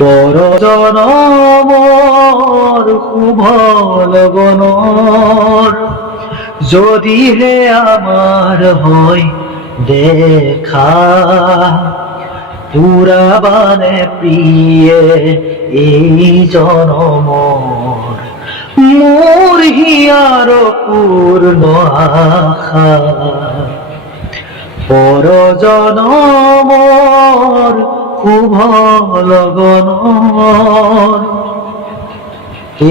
পরজনমর শুভ লগনৰ যদি হে আমার হয় দেখা পুরাবানে প্রিয়ে এই জনমৰ মোর হিয়ার পূর্ণ আশা পরজনমৰ শুভ লগনৰ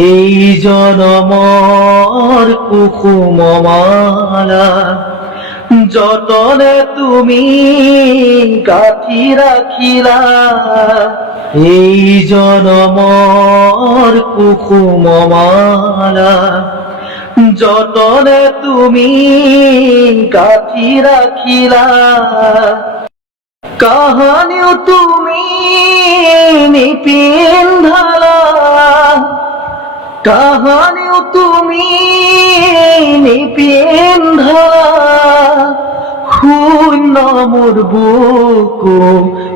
এই জনমৰ কুসুম মালা যতনে তুমি গাঁথি রাখিলা এই জনমৰ কুসুম মালা যতনে তুমি গাঁথি রাখিলা কাহানিও তুমি নিপিন্ধালা কাহানিও তুমি নিপিন্ধালা শূন্য মোৰ বুকু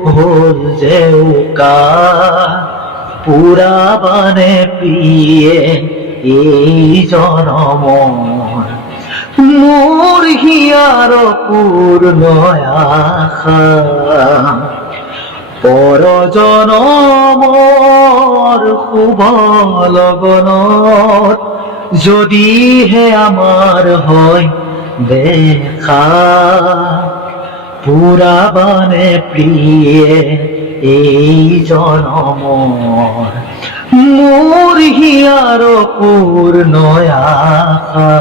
হল জেউকা পুৰাবানে প্ৰিয়ে এই জনমৰ মোর হিয়ার পূর্ণ আশা পরজনমৰ শুভ লগনত যদিহে আমাৰ হয় দেখা পুরাবানে প্রিয়ে এই জনমৰ মোর হিয়ার পূর্ণ আশা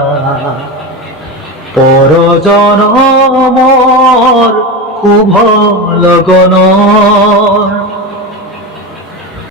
পরজনমৰ শুভ লগনৰ